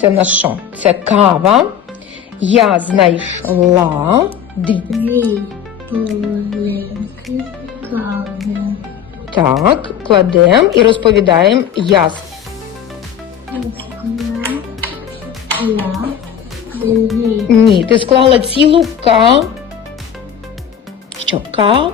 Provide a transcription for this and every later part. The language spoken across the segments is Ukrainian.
Це на що? Це кава. Я знайшла дві. Половинки кави. Так, кладемо і розповідаємо я. Я. Ні, ти склала цілу ка. Що? Ка?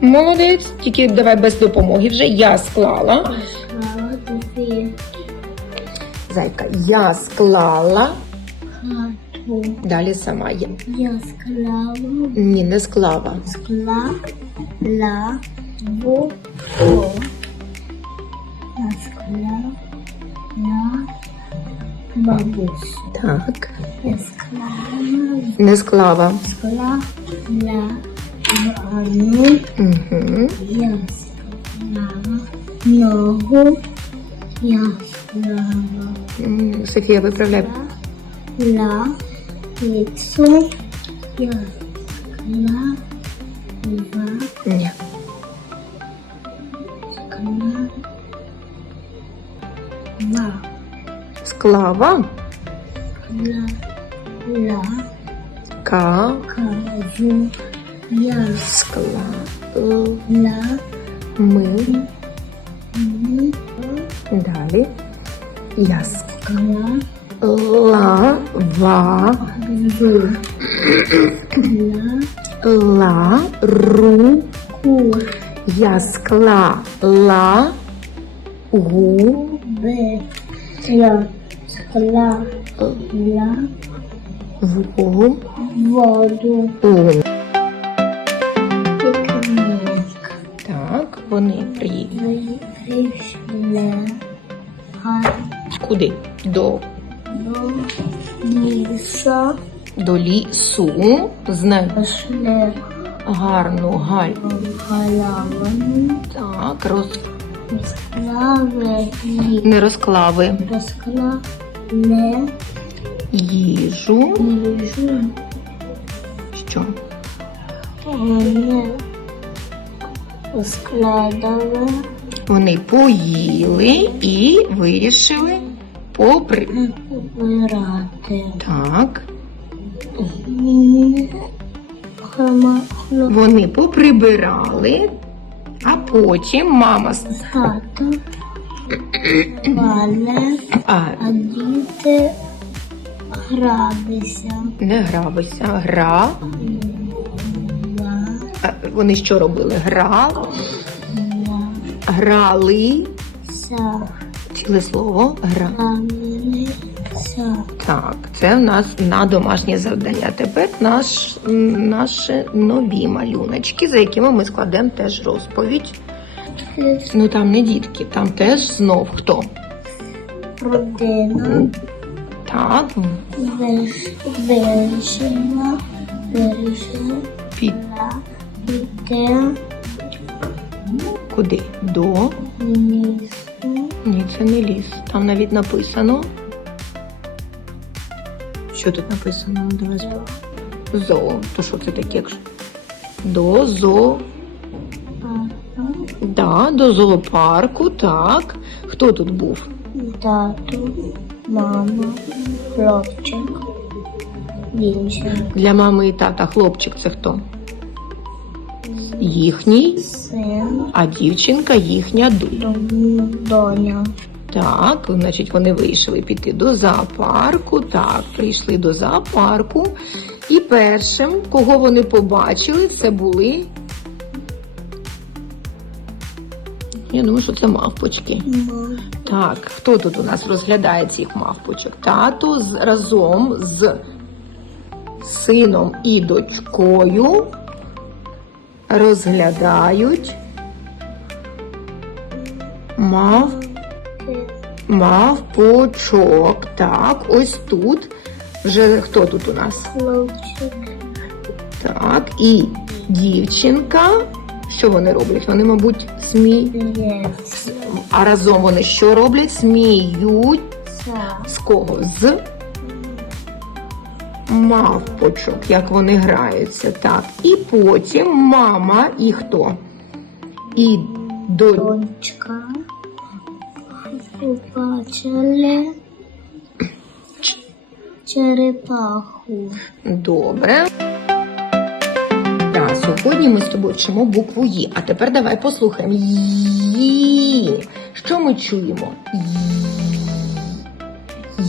Молодець. Тільки давай без допомоги вже. Я склала. Склала дві. Зайка, я склала. Хату. Далі сама є. Я склала. Ні, не склала. Скла. Ла. Ву. О. Я склала. На. Бабусю. Так. Я склала. Не склала. Скла. Ла. Вану. Угу. Я склала. Ногу. Я склала. Софія, виправляй. Ла. Лицо. Я склала. Два. Ні. Склала. Ла. Склава. Ла. Ла. Ка. Кажу. Я Скла. ла. Ми. Ми. Далі. Скла. скла. Ва. Скла. Ла. Ру. Ку. Я скла. Ла. Гу. Б. Я скла. Ла. Ву. Воду. У. Куди? До, До лісу. до лісу. Знай Пішли. гарну галь. Галявину. Так, роз... Склали. не розклави. Розкла. Не. Їжу. Їжу. Що? Вони складали Вони поїли і вирішили попри. вибирати. Так. Вони поприбирали, а потім мама с- хата спали, а, а діти гралися. не гралися. Гра. А, Вони що робили? Гра. Грали. Гралися. Ціле слово. Гра. Так, це в нас на домашнє завдання. Тепер наш, наші нові малюночки, за якими ми складемо теж розповідь. Ну там не дітки, там теж знов хто. Родина Так, вирішила, вирішила під йти куди? До. лісу. Ні, це не ліс. Там навіть написано. Що тут написано? Давай спро- Зоо. То що це таке? До зо. Да, до зоопарку, так. Хто тут був? Тату, мама, хлопчик, дівчинка, Для мами і тата хлопчик це хто? Їхній, син, а дівчинка їхня доня. Так, значить, вони вирішили піти до зоопарку. Так, прийшли до зоопарку. І першим, кого вони побачили, це були. Я думаю, що це мавпочки. Ма- Так, хто тут у нас розглядає цих мавпочок? Тато з, разом з сином і дочкою розглядають мав, мавпочок. Так, ось тут. Вже хто тут у нас? Хлопчик, Так, і дівчинка. Що вони роблять? Вони, мабуть, смі... А разом вони що роблять? Сміють з кого? З мавпочок, як вони граються. Так. І потім мама і хто? І до... дочка, побачили Черепаху. Добре. Так, сьогодні ми з тобою вчимо букву Ї. А тепер давай послухаємо. Ї. Що ми чуємо? Ї.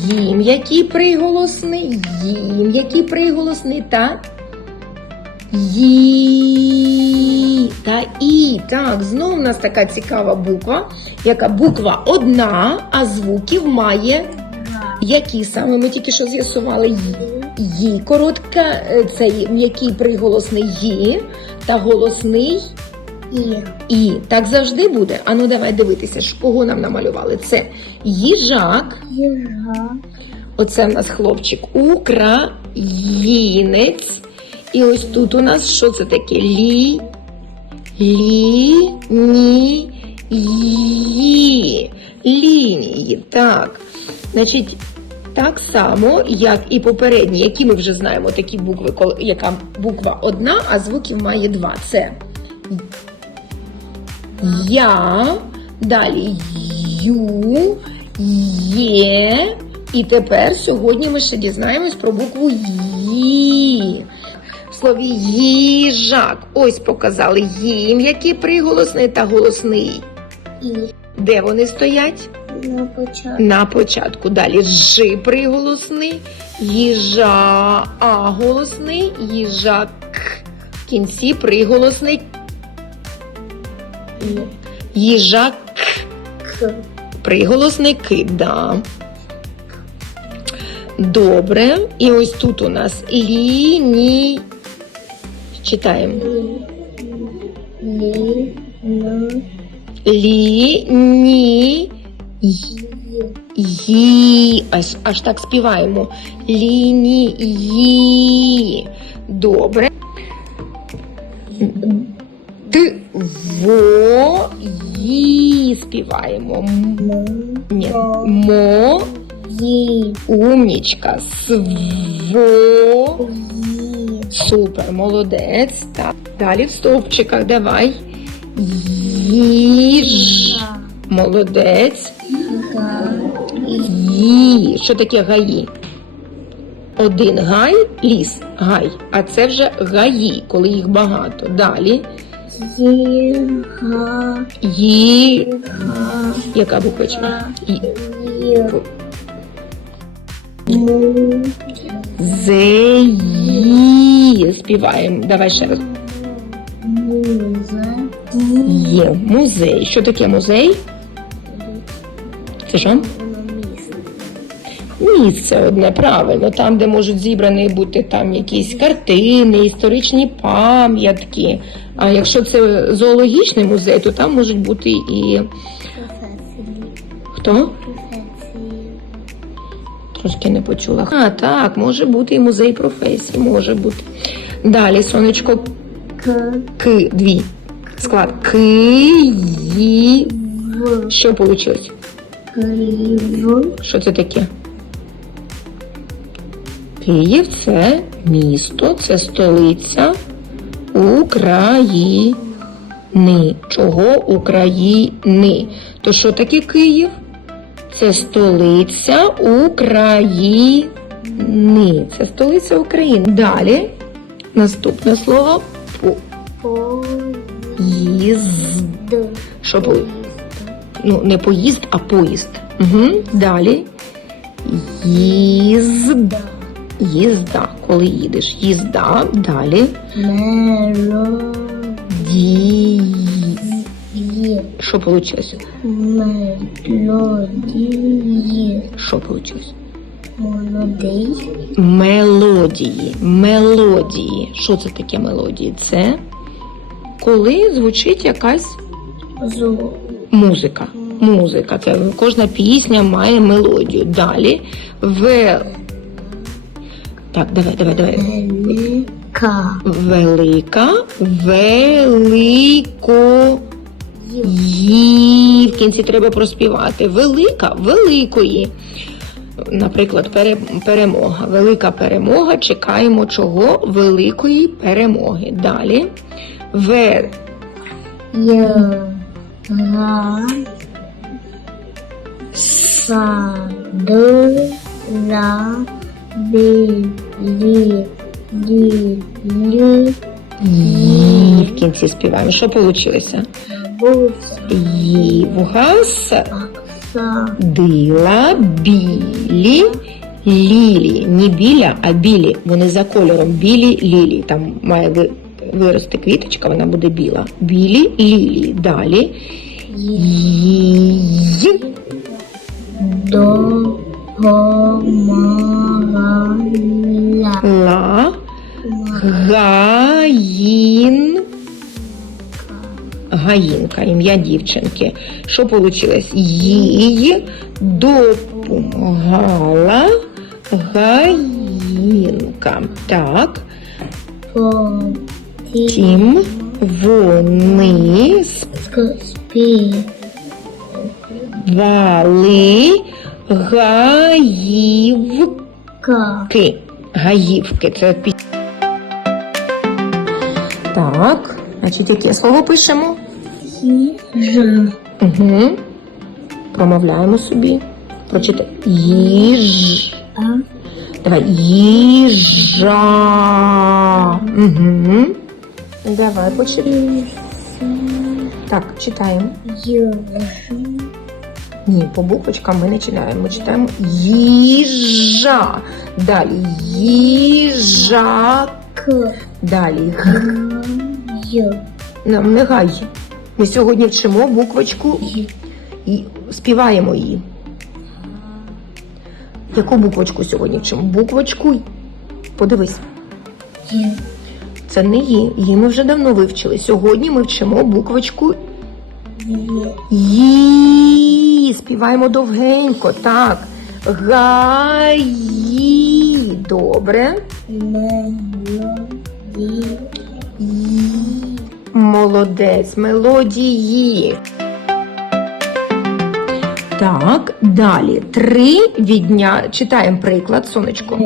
Їм який приголосний, їм який приголосний та Ї та І. Так, знову в нас така цікава буква, яка буква одна, а звуків має які саме ми тільки що з'ясували Ї. Ї коротка, е, цей м'який приголосний Ї та голосний І. І. Так завжди буде. Ану, давай дивитися, кого нам намалювали. Це їжак. Їжа. Оце в нас хлопчик українець. І ось тут у нас що це таке? Лі. Лі. Ні. Ї. Лінії. Так. Значить, так само, як і попередні, які ми вже знаємо такі букви, яка буква одна, а звуків має два. Це я, далі ю, є. І тепер сьогодні ми ще дізнаємось про букву Ї. В слові їжак. Ось показали їм, який приголосний та голосний. І. Де вони стоять? На початку. На початку. Далі жи приголосний, їжа а голосний, їжак. В кінці приголосний. Їжак. К. Приголосний ки, да. Добре. І ось тут у нас ліні. Читаємо. Лі. Лі. Ліні. Ї. Аж, аж так співаємо. Лінії. Добре. Т. Во. Ї співаємо. Мо. Ні. Мо. Ї. Умнічка. Сво. Ї. Супер, молодець. Так. Далі в стовпчиках давай. Їж. Молодець. Ї. Що таке гаї? Один гай, ліс, гай. А це вже гаї, коли їх багато. Далі. Є. Га. Ї. Яка буквочка? Ї. Му. Співаємо. Давай ще раз. Музе. Є. Музей. Що таке музей? Це що? Місце одне, правильно, там, де можуть зібрані бути там якісь картини, історичні пам'ятки. А якщо це зоологічний музей, то там можуть бути і Професії. хто? Трошки не почула. А, так, може бути і музей професій, може бути. Далі, сонечко, К. к, дві. Склад. Ки, Що вийшло? Що це таке? Київ це місто, це столиця України. Чого України? То що таке Київ? Це столиця України. Це столиця України. Далі наступне слово поїзд. Що по... ну, не поїзд, а поїзд. Угу. Далі. Їзда. Їзда. Коли їдеш. Їзда. Далі. Мелодії. Що вийшло? Мелодії. Що вийшло? Молодий. Мелодії. Мелодії. Що це таке мелодії? Це коли звучить якась Зу. музика. Музика. Це кожна пісня має мелодію. Далі. В. Так, давай, давай, давай. Велика. Велика, велико. Ї. В кінці треба проспівати. Велика, великої. Наприклад, пере, перемога. Велика перемога. Чекаємо чого? Великої перемоги. Далі. В. Є. Га. Бі, лі, лі, лі, Ї в кінці співаємо. Що вийшло? вгас, дила, білі, лілі. Не біля, а білі. Вони за кольором білі лілі. Там має вирости квіточка, вона буде біла. Білі лілі. Далі. До, Гаїн. Гаїнка, ім'я дівчинки. Що вийшло? Їй допомагала Гаїнка. Так, по, ті, тім вони співали гаївки. Гаївки. Це Так, значить, яке слово пишемо? ї, ж, Угу. Промовляємо собі. Прочитай. Їж. а, Давай. Їжа. Угу. Давай почитай. Так, читаємо. ю, Ні, по буквочкам ми не читаємо. Ми читаємо їжа. Далі їжак. К, Далі г. га, Нам не гай. Ми сьогодні вчимо буквочку ї, і співаємо її. Яку буквочку сьогодні вчимо? Буквочку. «й». Подивись, ї, це не її. Її ми вже давно вивчили. Сьогодні ми вчимо буквочку ї, Ї. Співаємо довгенько. Так. Гаї. Добре. мелодії, Молодець, мелодії. Так, далі. Три відня. Читаємо приклад, сонечко.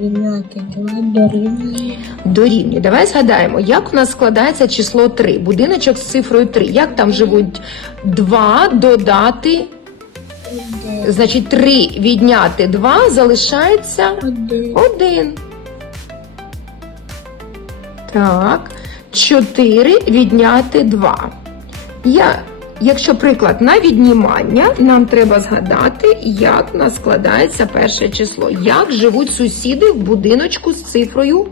Вінати два дорівнює Дорівнює. Давай згадаємо, як у нас складається число 3. Будиночок з цифрою 3. Як там живуть 2 додати, значить 3 відняти 2 залишається один, 1. Так. 4 відняти 2. Я, якщо приклад на віднімання, нам треба згадати, як у нас складається перше число. Як живуть сусіди в будиночку з цифрою.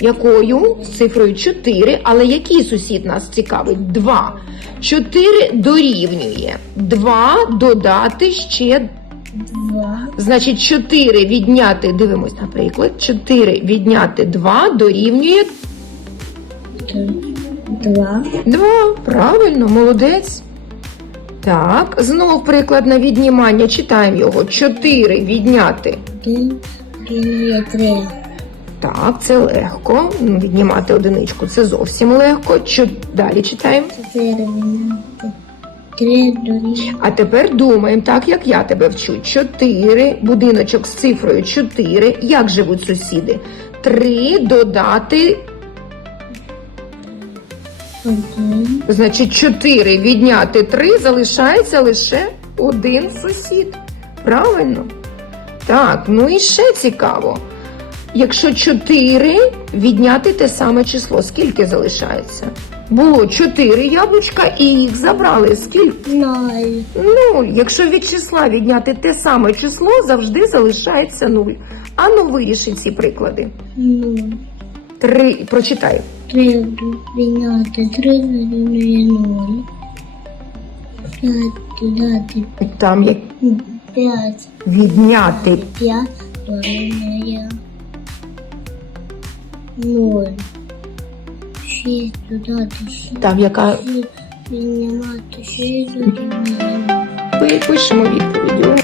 Якою? З цифрою 4, але який сусід нас цікавить? 2. 4 дорівнює. 2 додати ще два, Значить, 4 відняти, дивимось, наприклад, 4 відняти 2 дорівнює три, два, 2. Правильно, молодець. Так, знов приклад на віднімання. Читаємо його. 4 відняти. три, Так, це легко. Ну, Віднімати одиничку це зовсім легко. Далі читаємо. чотири три дорівнює А тепер думаємо, так як я тебе вчу. 4, будиночок з цифрою 4. Як живуть сусіди? 3 додати один, Значить, 4 відняти 3 залишається лише один сусід. Правильно? Так, ну і ще цікаво. Якщо 4 відняти те саме число, скільки залишається? Було 4 яблучка і їх забрали. Скільки? ноль, Ну, якщо від числа відняти те саме число, завжди залишається 0. А ну виріши ці приклади. нуль, Три, прочитай. три відняти три дорівнює ноль, п'ять додати Там як п'ять, відняти. П'ять дорівнює ноль, шість додати шість, там яка? Віднімати шість дорівнює ноль. Пи- Пишемо відповіді.